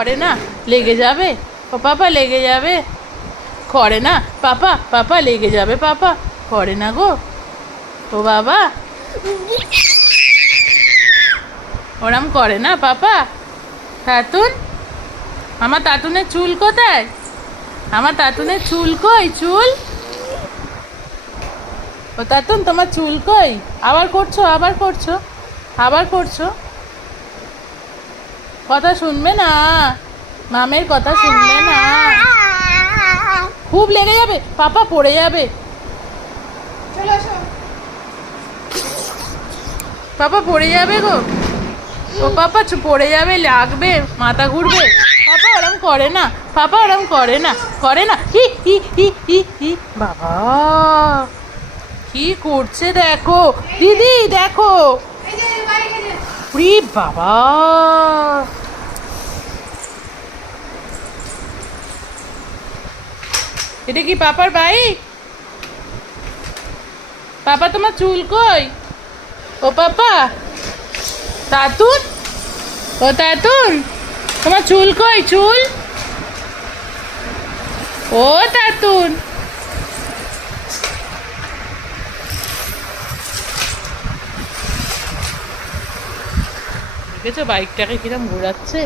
করে না, লেগে যাবে। ও পাপা লেগে যাবে। করে না পাপা, পাপা লেগে যাবে পাপা। করে না গো ও বাবা, ওরম করে না পাপা। তাতুন, আমার তাতুনের চুল কোথায়? আমার তাতুনের চুল কই? চুল, ও তাতুন তোমার চুল কই? আবার করছো, আবার করছো, আবার করছো। কথা শুনবে না, মামের কথা শুনবে না। খুব লেগে যাবে পাপা, পড়ে যাবে পাপা, পড়ে যাবে গো ও পাপা, পড়ে যাবে, লাগবে, মাথা ঘুরবে। পাপা ওরম করে না, পাপা ওরম করে না, করে না। হি হি হি হি হি। বাবা কি করছে দেখো দিদি, দেখো। বাবা এটা কি পাপার বাইক? পাপা তোমার চুল কই? ও পাপা, তাতুন, ও তাতুন তোমার চুল কই? চুল, ও তাতুন। দেখেছো বাইকটাকে কিরম ঘোরাচ্ছে?